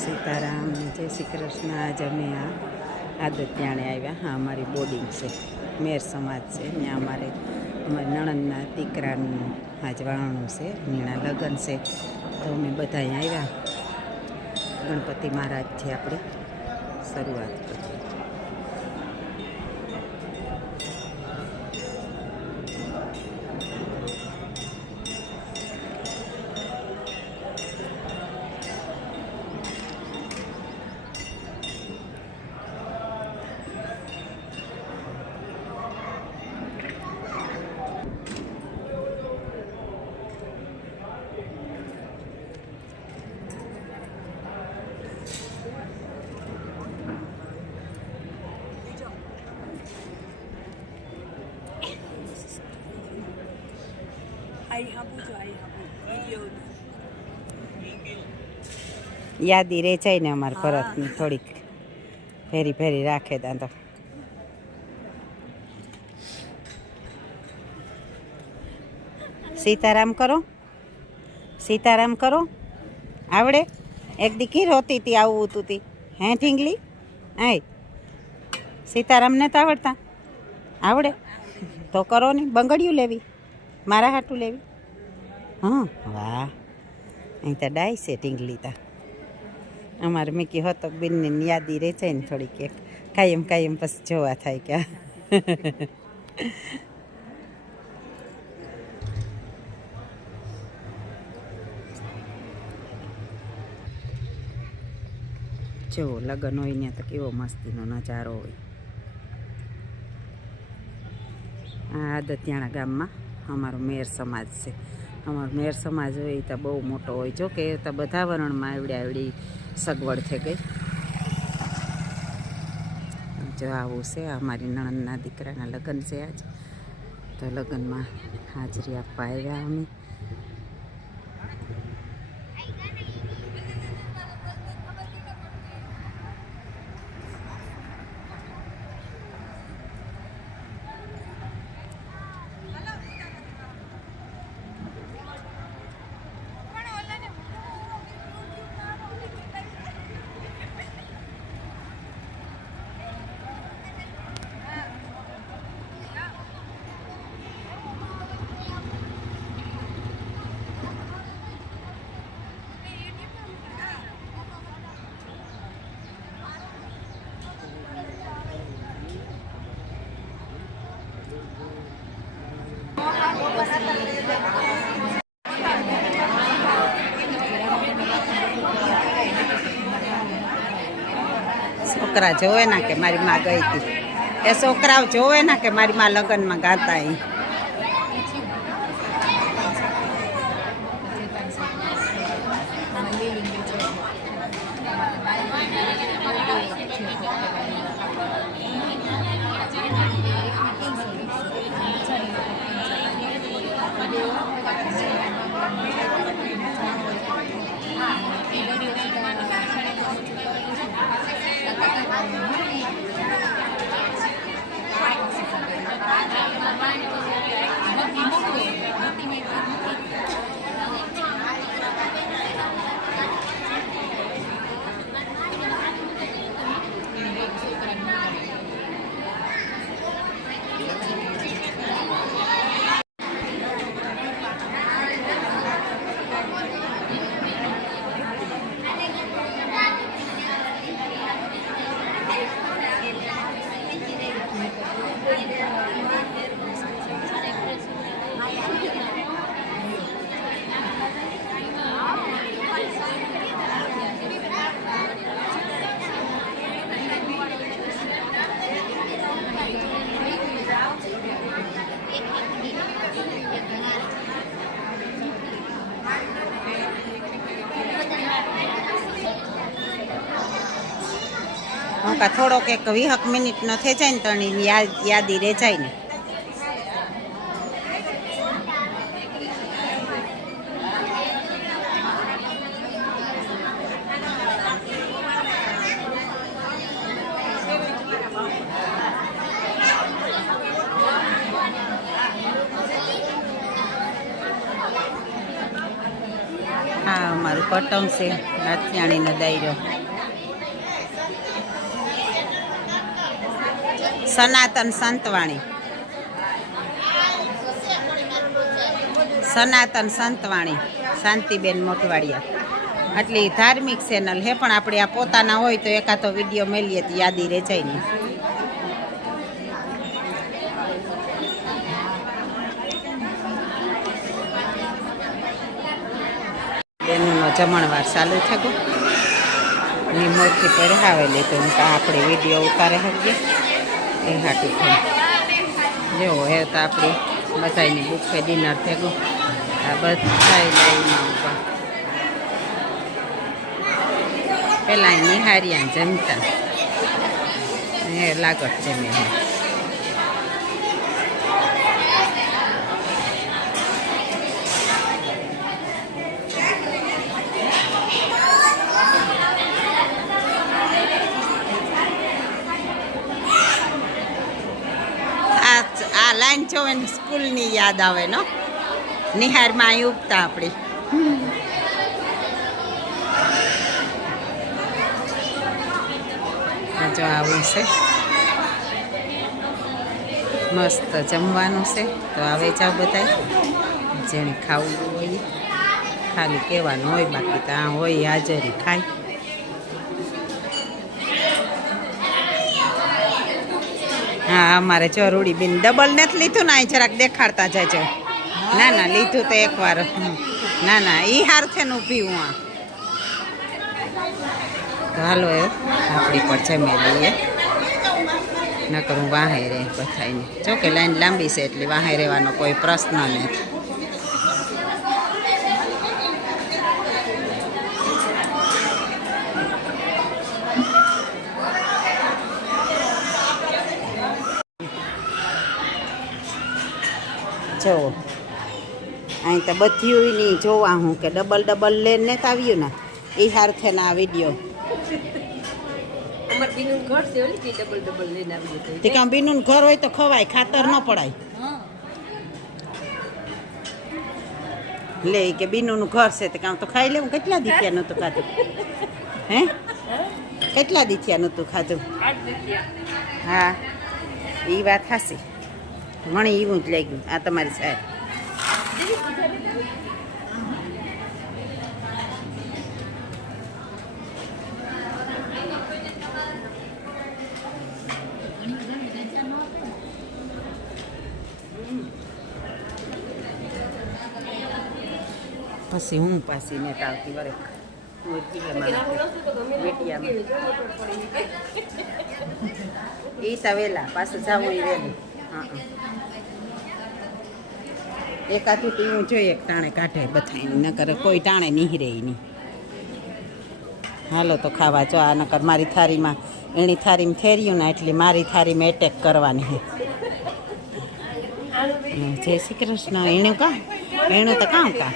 સીતારામ જય શ્રી કૃષ્ણ. આજ અમે આદત્યાણે આવ્યા. હા, અમારી બોર્ડિંગ છે, મેર સમાજ છે. ત્યાં અમારી નણંદના દીકરાનું આજ વાણું છે, નીણા લગ્ન છે. તો અમે બધા અહીંયા આવ્યા. ગણપતિ મહારાજથી આપણે શરૂઆત કરી. યાદી રે જાય ને અમારે ભરતની થોડીક ફેરી ફેરી રાખે ત્યાં તો. સીતારામ કરો, સીતારામ કરો. આવડે? એક દીકી રોતી હતી, આવું તું તી. હે ઢીંગલી? હે સીતારામ ને તો આવડતા? આવડે તો કરો ને. બંગડિયું લેવી? મારા હાટું લેવી? હા, વાહ. અહીં તો ડાય છે ઢીંગલી તા. અમારે મીકી હોતો બેનની યાદી રહે છે ને થોડીક, એક કાયમ કાયમ પછી જોવા થાય કે જો લગ્ન હોય ને તો કેવો મસ્તીનો નજારો હોય. આ આદત્યાણા ગામમાં અમારો મેર સમાજ છે. અમારો મેર સમાજ હોય તો બહુ મોટો હોય. જો કે તો બધા વરણમાં આવડી સગવડ થઈ ગઈ. જો આવું છે, અમારી નણંદના દીકરાના લગ્ન છે આજ. તો લગ્નમાં હાજરી આપવા આવ્યા અમે. છોકરા જોવે ના કે મારી માં ગઈ હતી. એ છોકરાઓ જોવે ના કે મારી માં લગ્નમાં ગાતા. થોડોક એક 20 મિનિટ નો થઈ જાય ને તો યાદી રહે જાય ને. હા, અમારું પટમ છે, અથિયાણીનો દાયરો, સનાતન સંતવાણી, સનાતન સંતવાણી, શાંતિબેન મોટવાડિયા. આટલી ધાર્મિક ચેનલ હે, પણ આપણે આ પોતાના હોય તો એકાદો વિડીયો મેલીએ તો યાદી રહે જાય નહીં. બેનનો જમણવાર ચાલુ થયો, નિમોરથી પહેરાવેલી તો આપણે વિડીયો ઉતારે શકીએ એ હાટું થઈ. જેવો હે તો આપણી બધાની બુફે ડિનર થયું. આ બધા લાઈનમાં પેલા નિહારિયા જમતા હે લાગત જમે હે. આ લાઈન જોવે ને સ્કૂલની યાદ આવે નો. નિહારમાં અહીં ઉગતા આપણી. જો આવું છે, મસ્ત જમવાનું છે. તો આવે જાવ બધા, જેને ખાવું હોય ખાલી કહેવાનું હોય, બાકી તો આ હોય હાજરી ખાય. હા અમારે જરૂરી બેન ડબલ નથી લીધું ને, અહીં જરાક દેખાડતા જજો. ના ના લીધું તો એકવાર. ના ના એ હાર છે ને ઊભી હું આ. તો હાલો એ આપણી પર જમી લઈએ, નકર હું વાહે રહે બધાને. જો કે લાઈન લાંબી છે એટલે વાહે રહેવાનો કોઈ પ્રશ્ન નથી. જુઓ અહીં તો બધું નહીં જોવા હું કે ડબલ ડબલ લઈને જ આવ્યું ને એ હાર છે ને આ વિડીયો. તે કામ બીનું ઘર હોય તો ખવાય, ખાતર ન પડાય. લે કે બીનું ઘર છે તે કામ તો ખાઈ લેવું. કેટલા દીથિયા નહોતું ખાધું? હે કેટલા દીથિયા નહોતું ખાધું? હા એ વાત હાસી. મને એવું જ લાગ્યું આ તમારી સાહેબ. પછી હું પાછી નેટ આવતી વરે એ તો વહેલા પાછું જવું એ વહેલું. હા એકાદું પીવું જોઈએ, એક ટાણે કાઢે બધાને, નકર કોઈ ટાણે નીહરે નહીં. હાલો તો ખાવા જો. આ નકર મારી થારીમાં એની થારીમાં થેર્યું ને એટલે મારી થારીમાં એટેક કરવાની. જય શ્રી કૃષ્ણ. એનું કાં એનું તો કાં કાં